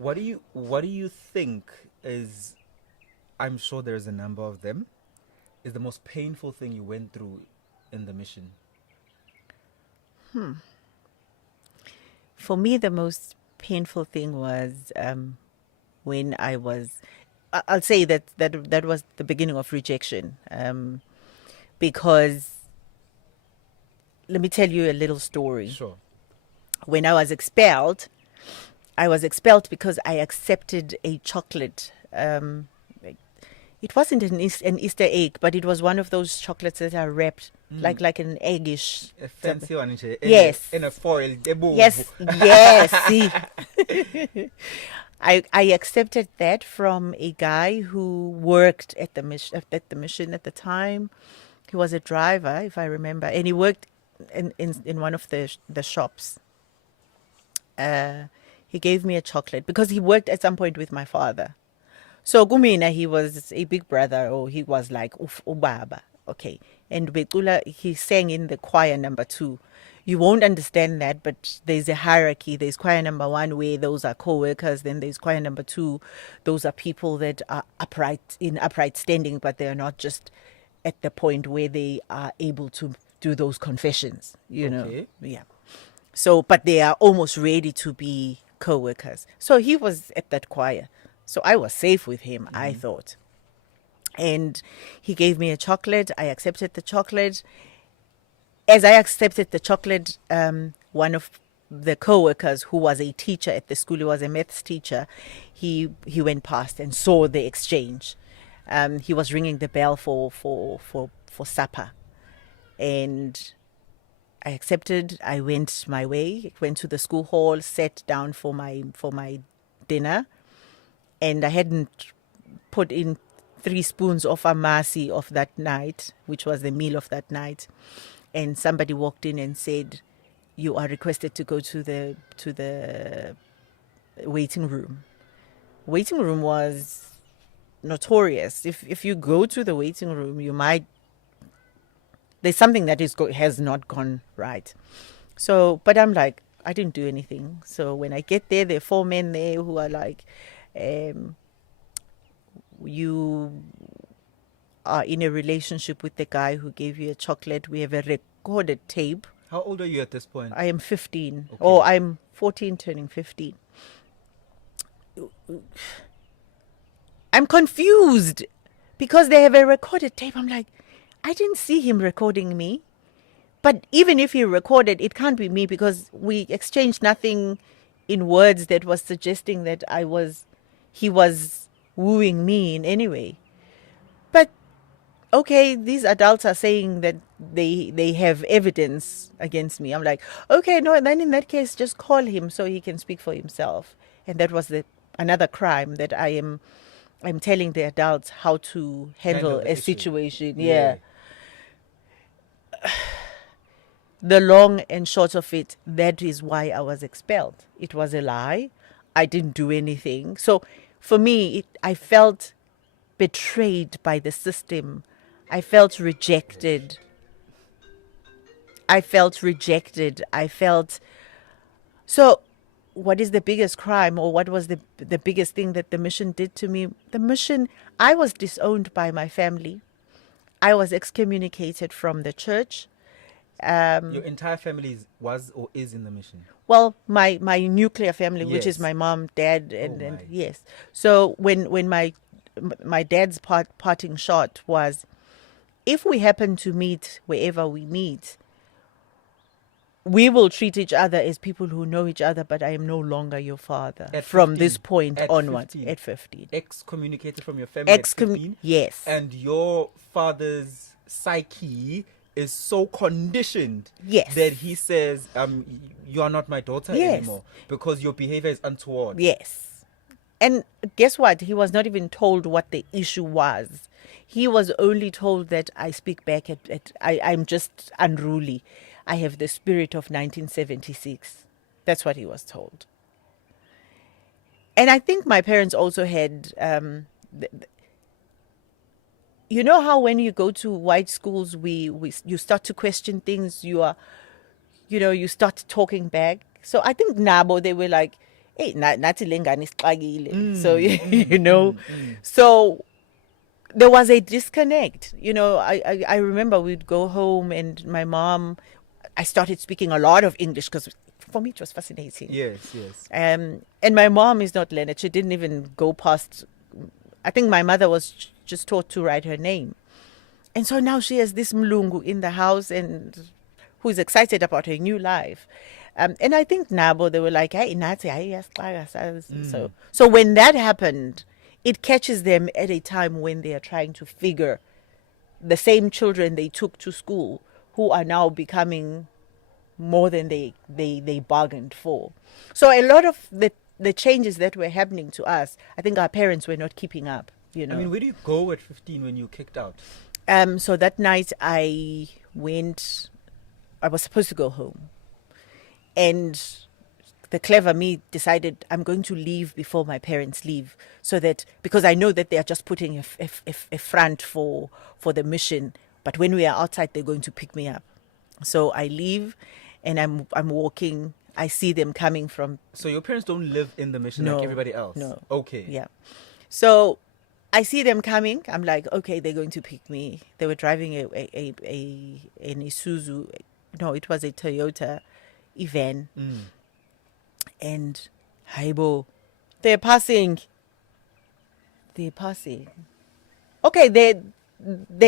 What do you think is, I'm sure there's a number of them, is the most painful thing you went through in the mission? For me, the most painful thing was when I'll say that was the beginning of rejection. Because let me tell you a little story. Sure. When I was expelled because I accepted a chocolate. It wasn't an Easter egg, but it was one of those chocolates that are wrapped like an eggish. A fancy one, Yes. in a foil. Yes. See. I accepted that from a guy who worked at the mission at the time. He was a driver, if I remember, and he worked in one of the shops. He gave me a chocolate because he worked at some point with my father. So kumina, he was a big brother, or he was like ubaba. Okay. And Betula, he sang in the choir number 2. You won't understand that, but there's a hierarchy. There's choir number 1 where those are co-workers. Then there's choir number 2. Those are people that are upright standing, but they're not just at the point where they are able to do those confessions, Okay. Yeah. So, but they are almost ready to be co-workers. So he was at that choir. So I was safe with him, I thought. And he gave me a chocolate. I accepted the chocolate. As I accepted the chocolate, one of the co-workers who was a teacher at the school, he was a maths teacher, he went past and saw the exchange. He was ringing the bell for supper. And I accepted. I went my way, went to the school hall, sat down for my dinner. And I hadn't put in 3 spoons of amasi of that night, which was the meal of that night. And somebody walked in and said, "You are requested to go to the waiting room." Waiting room was notorious. If you go to the waiting room, there's something that has not gone right. So, but I'm like, I didn't do anything. So when I get there are 4 men there who are like, you are in a relationship with the guy who gave you a chocolate. We have a recorded tape. How old are you at this point? I am 15. Okay. Or I'm 14 turning 15. I'm confused because they have a recorded tape. I'm like, I didn't see him recording me. But even if he recorded, it can't be me because we exchanged nothing in words that was suggesting that he was wooing me in any way. But okay, these adults are saying that they have evidence against me. I'm like, okay, no, then in that case, just call him so he can speak for himself. And that was another crime that I'm telling the adults how to handle the a issue. situation. Yeah. The long and short of it, that is why I was expelled. It was a lie. I didn't do anything. So for me, I felt betrayed by the system. I felt rejected. So what is the biggest crime, or what was the biggest thing that the mission did to me? The mission, I was disowned by my family. I was excommunicated from the church. Your entire family was or is in the mission? Well, my nuclear family, which is Yes. my mom, dad, and my. yes. So when my dad's parting shot was, if we happen to meet wherever we meet, we will treat each other as people who know each other, but I am no longer your father At from 15? this point At onwards. 15? At 15. Excommunicated from your family at 15? Yes. And your father's psyche is so conditioned Yes. that he says, you are not my daughter Yes. anymore because your behavior is untoward. Yes. And guess what? He was not even told what the issue was. He was only told that I speak back I'm just unruly. I have the spirit of 1976. That's what he was told. And I think my parents also had, you know how when you go to white schools, you start to question things, you start talking back. So I think Nabo, they were like, hey, nathi le ngane isixakile. So, you know, so there was a disconnect. You know, I remember we'd go home and my mom, I started speaking a lot of English because for me it was fascinating. Yes, yes. And my mom is not learned. She didn't even go past, I think my mother was just taught to write her name. And so now she has this mlungu in the house and who's excited about her new life. And I think Nabo, they were like, hey, Nati, so when that happened, it catches them at a time when they are trying to figure the same children they took to school who are now becoming more than they bargained for. So a lot of the changes that were happening to us, I think our parents were not keeping up, you know. I mean, where do you go at 15 when you're kicked out? So that night I was supposed to go home. And the clever me decided I'm going to leave before my parents leave, so that, because I know that they are just putting a front for the mission, but when we are outside they're going to pick me up. So I leave and I'm walking. I see them coming from. So your parents don't live in the mission like everybody else? No. Okay. Yeah. So I see them coming. I'm like, okay, they're going to pick me. They were driving an Isuzu. No, it was a Toyota van. And Haibo, they're passing. Okay, they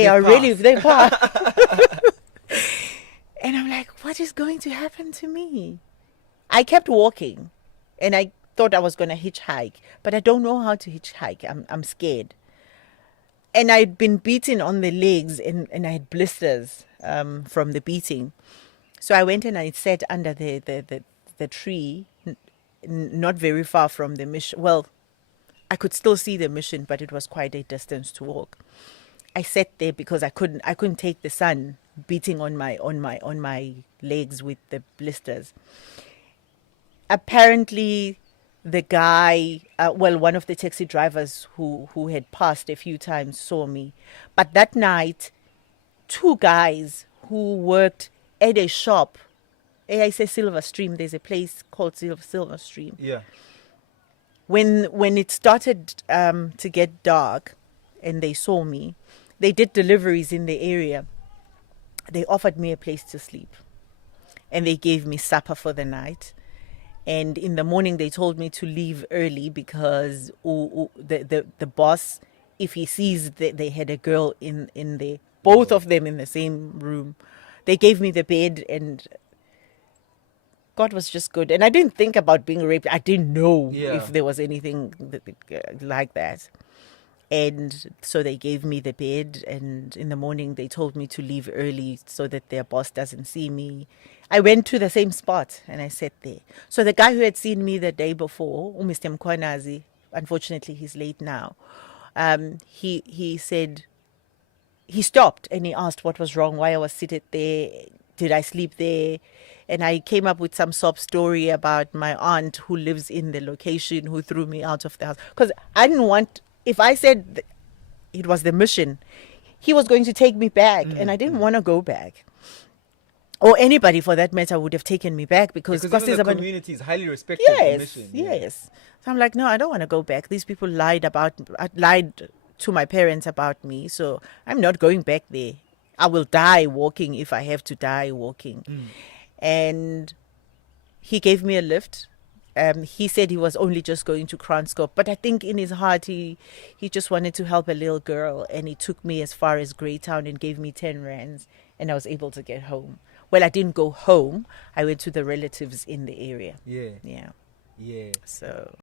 are really, they pass. And I'm like, what is going to happen to me? I kept walking and I thought I was going to hitchhike, but I don't know how to hitchhike. I'm scared. And I'd been beaten on the legs and I had blisters from the beating. So I went and I sat under the tree, not very far from the mission. Well, I could still see the mission, but it was quite a distance to walk. I sat there because I couldn't take the sun beating on my legs with the blisters. Apparently, the guy, one of the taxi drivers who had passed a few times saw me. But that night, two guys who worked at a shop, I say Silver Stream, there's a place called Silver Stream. Yeah. When it started to get dark and they saw me, they did deliveries in the area. They offered me a place to sleep. And they gave me supper for the night. And in the morning, they told me to leave early because the boss, if he sees that they had a girl in there, both of them in the same room, they gave me the bed, and God was just good. And I didn't think about being raped. I didn't know if there was anything like that. And so they gave me the bed, and in the morning they told me to leave early so that their boss doesn't see me. I went to the same spot and I sat there. So the guy who had seen me the day before, Mr. Mkwanazi, unfortunately he's late now, he said, he stopped and he asked what was wrong, why I was seated there, did I sleep there? And I came up with some sob story about my aunt who lives in the location who threw me out of the house. Because I didn't want, if I said it was the mission, he was going to take me back, and I didn't want to go back. Or anybody, for that matter, would have taken me back because even the community is highly respected. Yes, the mission. Yes. So I'm like, no, I don't want to go back. These people lied to my parents about me, so I'm not going back there. I will die walking if I have to die walking. And he gave me a lift. He said he was only just going to Kranskop, but I think in his heart he just wanted to help a little girl, and he took me as far as Greytown and gave me 10 rands, and I was able to get home. Well, I didn't go home. I went to the relatives in the area. Yeah. So